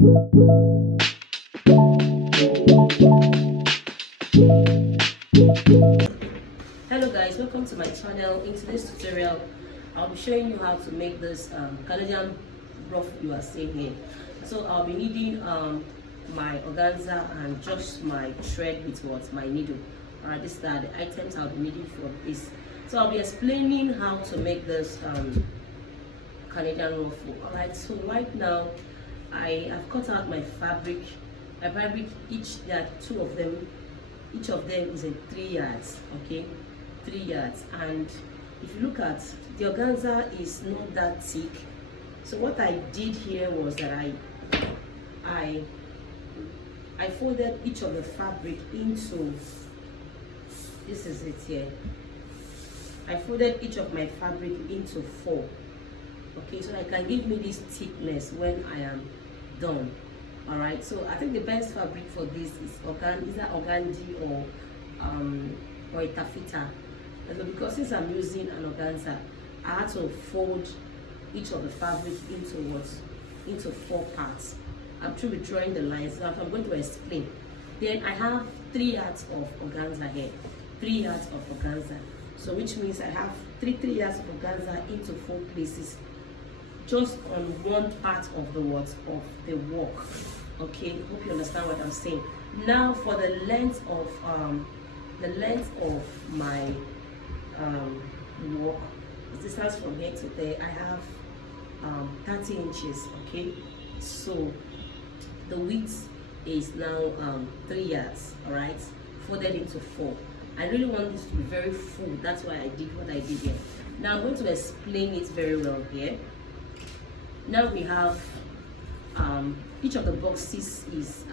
Hello guys, welcome to my channel. In today's tutorial I'll be showing you how to make this Canadian ruffle you are seeing here. So I'll be needing my organza and just my thread with what my needle. Alright, these are the items I'll be needing for this. So I'll be explaining how to make this Canadian ruffle. Alright, so right now I have cut out my fabric. My fabric, there are two of them. Each of them is in 3 yards. Okay, 3 yards. And if you look at the organza, is not that thick. So what I did here was that I folded each of the fabric into, this is it here, I folded each of my fabric into 4. Okay, so that can give me this thickness when I am done. All right, so I think the best fabric for this is either organdy or a taffeta. So because since I'm using an organza, I had to fold each of the fabric into 4 parts. I'm trying to be drawing the lines. Now I'm going to explain. Then I have 3 yards of organza here, 3 yards of organza. So which means I have 3 yards of organza into 4 places, just on one part of the work. Okay, hope you understand what I'm saying. Now for the length of my work, the distance from here to there, I have 30 inches. Okay, so the width is now 3 yards. All right, folded into 4. I really want this to be very full. That's why I did what I did here. Now I'm going to explain it very well here. Now we have each of the boxes is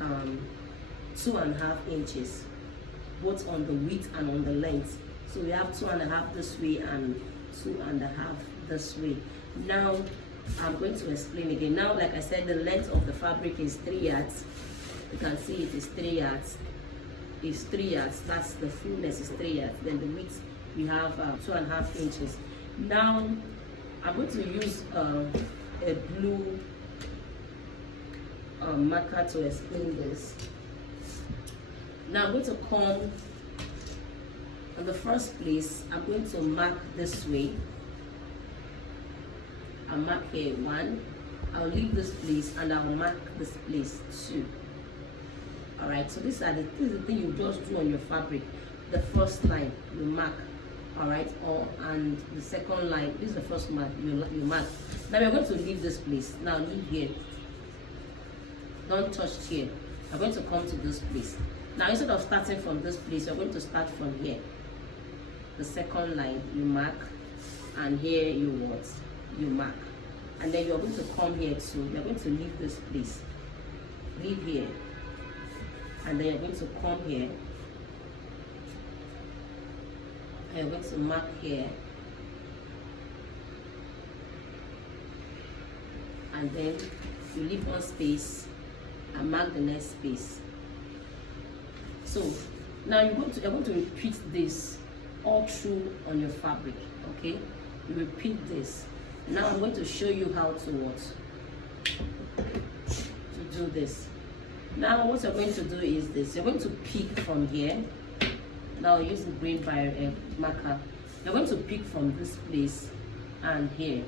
2.5 inches, both on the width and on the length. So we have 2.5 this way and 2.5 this way. Now I'm going to explain again. Now, like I said, the length of the fabric is 3 yards. You can see it is 3 yards. It's 3 yards. That's the fullness is 3 yards. Then the width we have 2.5 inches. Now I'm going to use a blue marker to explain this. Now I'm going to come on the first place. I'm going to mark this way. I'll mark here 1. I'll leave this place and I'll mark this place 2. All right, so this is the thing you just do on your fabric. The first line you mark. All right, and the second line, this is the first mark you mark. Now we're going to leave this place. Now leave here. Don't touch here. I'm going to come to this place. Now instead of starting from this place, you're going to start from here. The second line you mark, and here you mark, and then you're going to come here too. You're going to leave this place. Leave here, and then you're going to come here. I'm going to mark here, and then you leave one space and mark the next space. So now you're going to repeat this all through on your fabric. Okay, you repeat this. Now I'm going to show you how to do this. Now what you're going to do is this. You're going to pick from here. Now use the green marker. You're going to pick from this place and here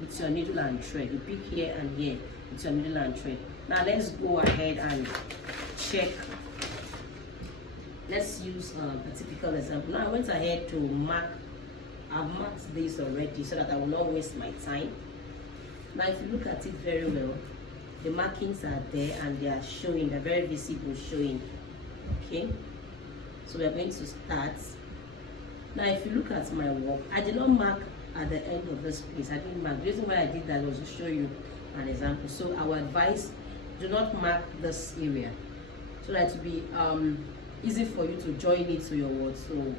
with your needle and thread. You pick here and here with your needle and thread. Now let's go ahead and check. Let's use a typical example. Now I went ahead to mark. I've marked this already so that I will not waste my time. Now if you look at it very well, the markings are there and they are showing. They're very visible showing. Okay. So we are going to start. Now if you look at my work, I did not mark at the end of this place. I didn't mark. The reason why I did that was to show you an example. So I would advise, do not mark this area so that it will be easy for you to join it to your work. So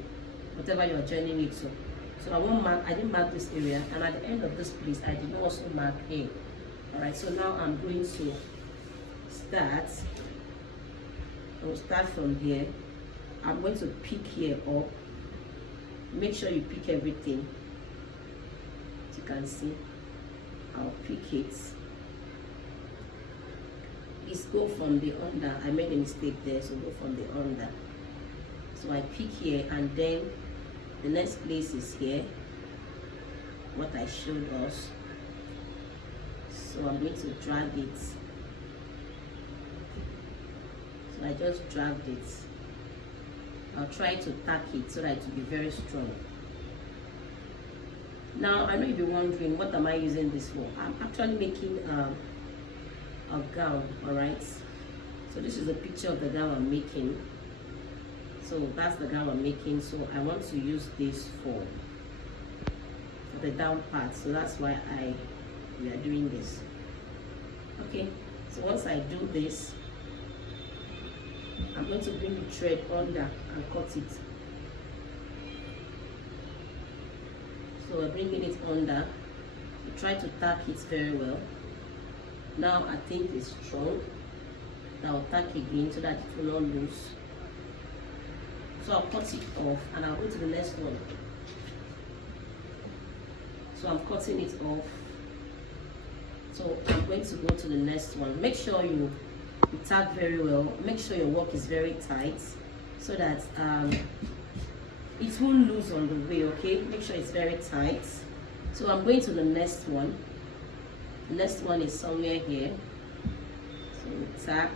whatever you are joining it to. So I didn't mark this area, and at the end of this place I did not also mark here. Alright, so now I'm going to start. I will start from here. I'm going to pick here up. Make sure you pick everything. As you can see, I'll pick it, and then you leave one space and mark the next space. So now you're going to repeat this all through on your fabric. Okay, is go from the under. I made a mistake there, so go from the under. So I pick here, and then the next place is here, what I showed us. So I'm going to drag it. So I just dragged it. I'll try to tack it so that it will be very strong. Now I know you'll be wondering, what am I using this for? I'm actually making a gown. All right, so this is a picture of the gown I'm making. So that's the gown I'm making. So I want to use this for the down part, so that's why we are doing this. Okay, so once I do this, I'm going to bring the thread under and cut it. So we're bringing it under. You try to tack it very well. Now I think it's strong. I'll tack again so that it will not loose. So I'll cut it off, and I'll go to the next one. So I'm cutting it off. So I'm going to go to the next one. Make sure you tack very well. Make sure your work is very tight so that it won't lose on the way. Okay, make sure it's very tight. So I'm going to the next one. The next one is somewhere here. So we tack,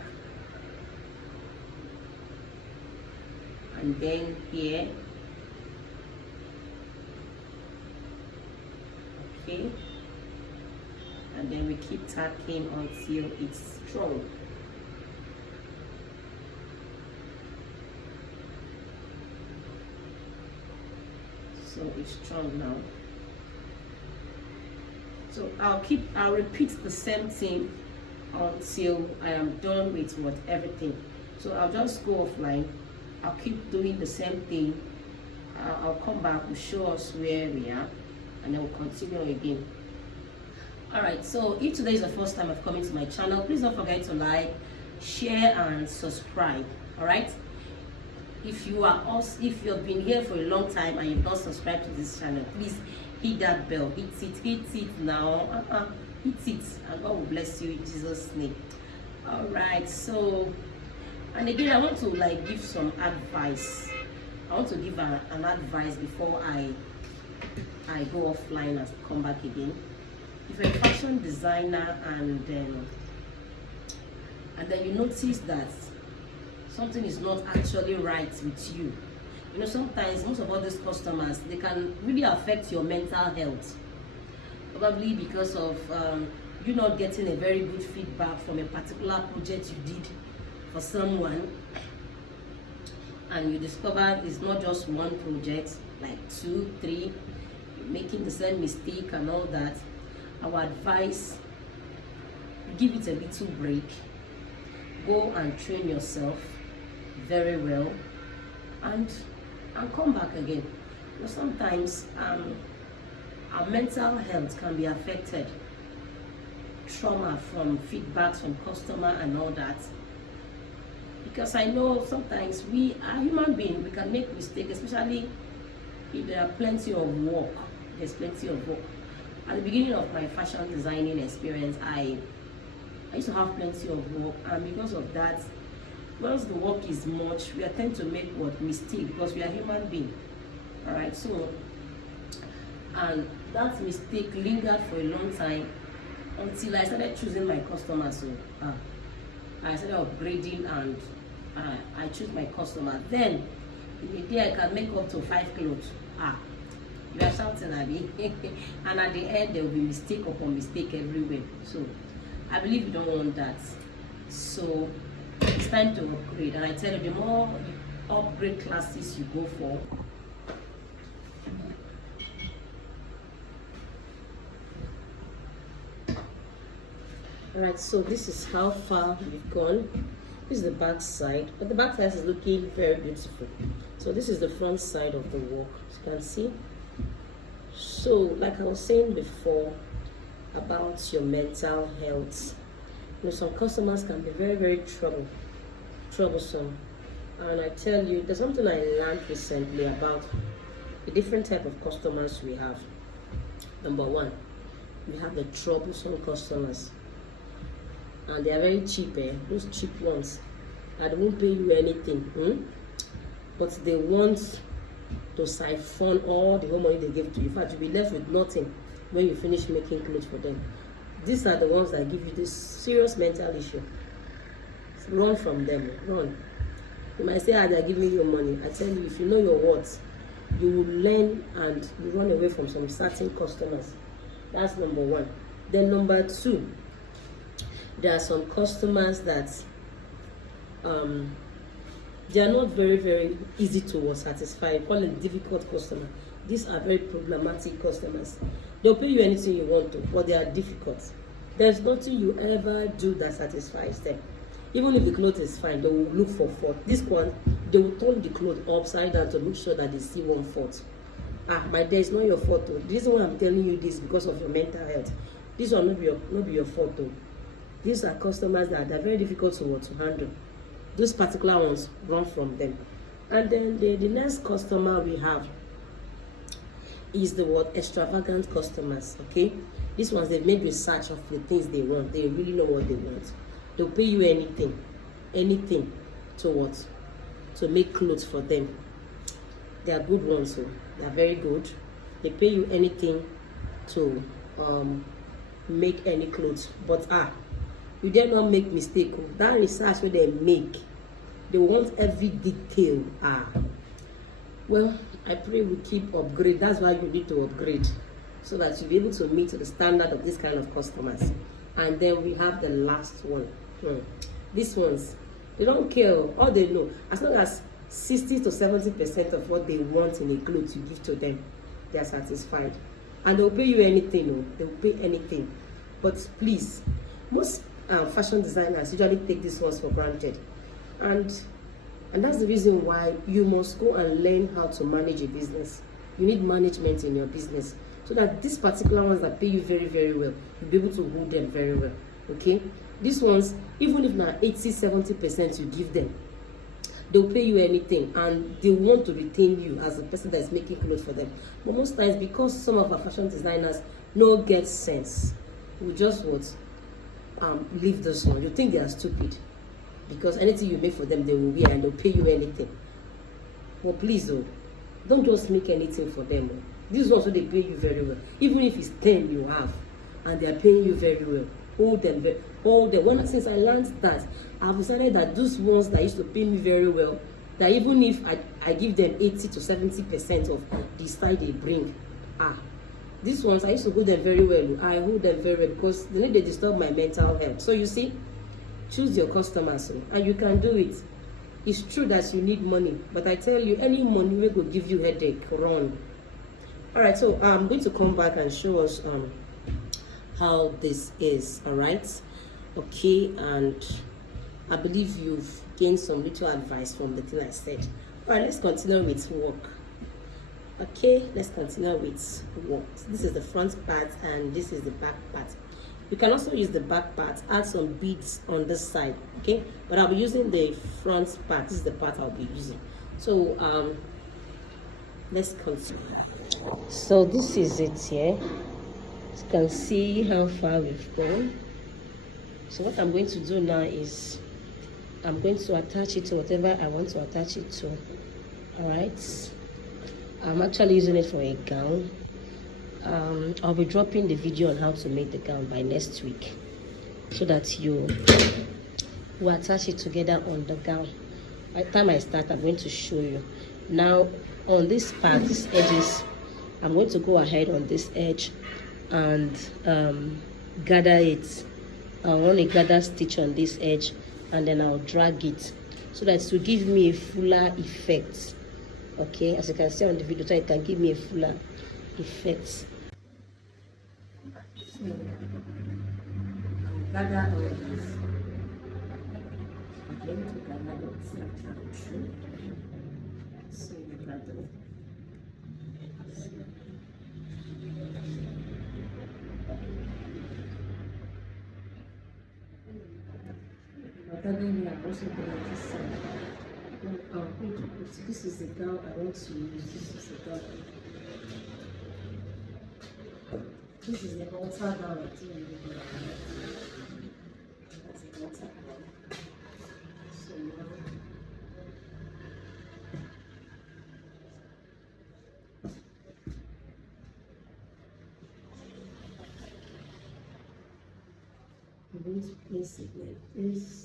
and then here. Okay, and then we keep tacking until it's strong. So it's strong now. So I'll repeat the same thing until I am done with everything. So I'll just go offline. I'll keep doing the same thing. I'll come back to show us where we are, and then we'll continue again. Alright, so if today is the first time of coming to my channel, please don't forget to like, share and subscribe. Alright, if you've been here for a long time and you've not subscribed to this channel, please hit that bell. Hit it now. Hit it, and God will bless you in Jesus' name. Alright, so, and again, I want to give some advice. I want to give an advice before I go offline and come back again. If you're a fashion designer and then you notice that something is not actually right with you, you know, sometimes most of all these customers, they can really affect your mental health, probably because of you not getting a very good feedback from a particular project you did for someone, and you discover it's not just one project, like 2, 3, making the same mistake and all that. Our advice, give it a little break, go and train yourself very well, and come back again. You know, sometimes our mental health can be affected, trauma from feedbacks from customer and all that, because I know sometimes we are human beings, we can make mistakes, especially if there are plenty of work. There's plenty of work. At the beginning of my fashion designing experience, I used to have plenty of work, and because of that, once the work is much, we tend to make mistake, because we are human beings. All right, so, and that mistake lingered for a long time until I started choosing my customers. So I started upgrading, and I choose my customer. Then in a day I can make up to 5 clothes. You are shouting at me. And at the end there will be mistake upon mistake everywhere. So I believe you don't want that. So it's time to upgrade, and I tell you, the more upgrade classes you go for, alright, so this is how far we've gone. This is the back side, but the back side is looking very beautiful. So this is the front side of the work, as you can see. So like I was saying before about your mental health, you know, some customers can be very, very troublesome. And I tell you, there's something I learned recently about the different type of customers we have. Number one, we have the troublesome customers. and they are very cheap, those cheap ones, and they won't pay you anything, but they want to siphon all the whole money they give to you. In fact, you'll be left with nothing when you finish making clothes for them. These are the ones that give you this serious mental issue. Run from them, run. You might say, they're giving you money. I tell you, if you know your worth, you will learn and you run away from some certain customers. That's number one. Then number two, there are some customers that they are not very, very easy to satisfy. Call it difficult customer. These are very problematic customers. They'll pay you anything you want to, but they are difficult. There's nothing you ever do that satisfies them. Even if the clothes is fine, they will look for fault. This one, they will turn the clothes upside down to make sure that they see one fault. My dear, it's not your fault. The reason why I'm telling you this because of your mental health. This will not be your fault. These are customers that are very difficult to handle. Those particular ones, run from them. And then the next customer we have is the word extravagant customers. Okay, these ones, they've made research of the things they want. They really know what they want. They'll pay you anything to make clothes for them. They are good ones, so they are very good. They pay you anything to make any clothes, but you dare not make mistake. That research where they make, they want every detail. Well, I pray we keep upgrade. That's why you need to upgrade, so that you'll be able to meet the standard of this kind of customers. And then we have the last one. These ones, they don't care. All they know, as long as 60 to 70% of what they want in a clothes you give to them, they are satisfied. And they'll pay you anything. They'll pay anything. But please, most fashion designers usually take these ones for granted. And that's the reason why you must go and learn how to manage a business. You need management in your business, so that these particular ones that pay you very, very well, you'll be able to hold them very well. Okay? These ones, even if now 80-70% you give them, they'll pay you anything, and they want to retain you as the person that's making clothes for them. But most times, because some of our fashion designers no get sense, we just leave this one. You think they are stupid, because anything you make for them, they will wear and they'll pay you anything. Well, please, don't just make anything for them. These ones, they pay you very well. Even if it's 10 you have, and they are paying you very well, hold them. Since I learned that, I've decided that those ones that used to pay me very well, that even if I give them 80 to 70% of the style they bring, these ones I used to hold them very well. I hold them very well because they disturb my mental health. So you see, choose your customers, and you can do it. It's true that you need money, but I tell you, any money will give you headache. Run. All right, so I'm going to come back and show us how this is. All right, okay, and I believe you've gained some little advice from the thing I said. All right, let's continue with work. Okay, let's continue with work. This is the front part and this is the back part. You can also use the back part, add some beads on this side. Okay, but I'll be using the front part. This is the part I'll be using. So let's continue. So this is it here. You can see how far we've gone. So what I'm going to do now is I'm going to attach it to whatever I want to attach it to. All right, I'm actually using it for a gown. I'll be dropping the video on how to make the gown by next week, so that you will attach it together on the gown. By the time I start, I'm going to show you. Now on this part, these edges, I'm going to go ahead on this edge and gather it. I want a gather stitch on this edge, and then I'll drag it so that it will give me a fuller effect. Okay, as you can see on the video, so it can give me a fuller effect. So I'll gather all this. I'm going to gather the same. So you gather. I'm also going to this side. This is the gown I want to use. This is the gown. This is the altar gown. going to place it like this.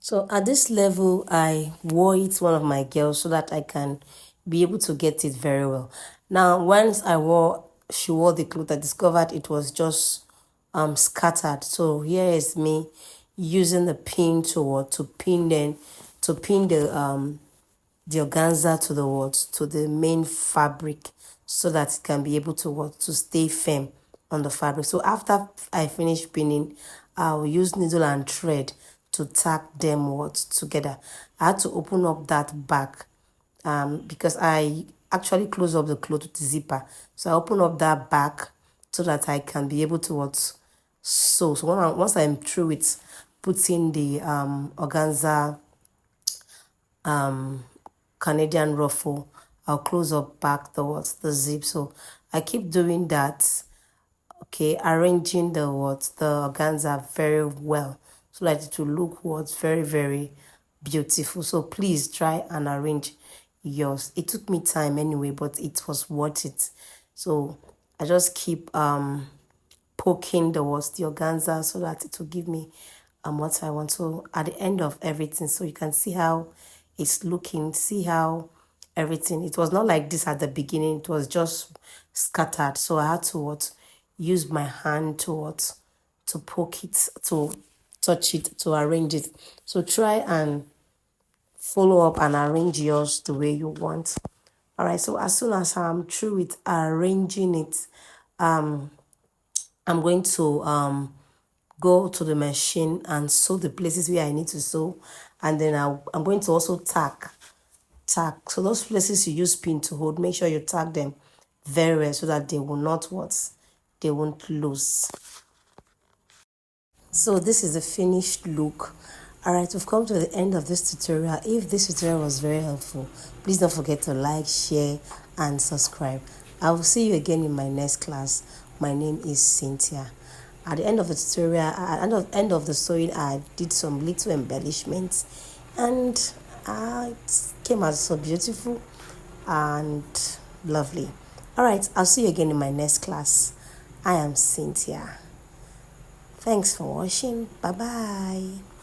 So at this level, I wore it one of my girls so that I can be able to get it very well. Now, once she wore the cloth, I discovered it was just scattered. So here is me using the pin to pin the organza to the to the main fabric so that it can be able to to stay firm on the fabric. So after I finish pinning, I'll use needle and thread to tack them together. I had to open up that back because I actually close up the cloth with the zipper. So I open up that back so that I can be able to sew. So once I'm through with putting the organza Canadian ruffle, I'll close up back the zip. So I keep doing that. Okay, arranging the organza very well so that it will look very, very beautiful. So please try and arrange yours. It took me time anyway, but it was worth it. So I just keep poking the organza so that it will give me what I want. So at the end of everything, so you can see how it's looking, see how everything, it was not like this at the beginning, it was just scattered. So I had to use my hand to poke it, to touch it, to arrange it. So try and follow up and arrange yours the way you want. All right, so as soon as I'm through with arranging it, I'm going to go to the machine and sew the places where I need to sew, and then I'm going to also tack. So those places you use pin to hold, make sure you tag them very well so that they will not they won't lose. So this is the finished look. Alright, we've come to the end of this tutorial. If this tutorial was very helpful, please don't forget to like, share and subscribe. I will see you again in my next class. My name is Cynthia. At the end of the tutorial, at the end of the sewing, I did some little embellishments, and it came out so beautiful and lovely. Alright, I'll see you again in my next class. I am Cynthia. Thanks for watching. Bye bye.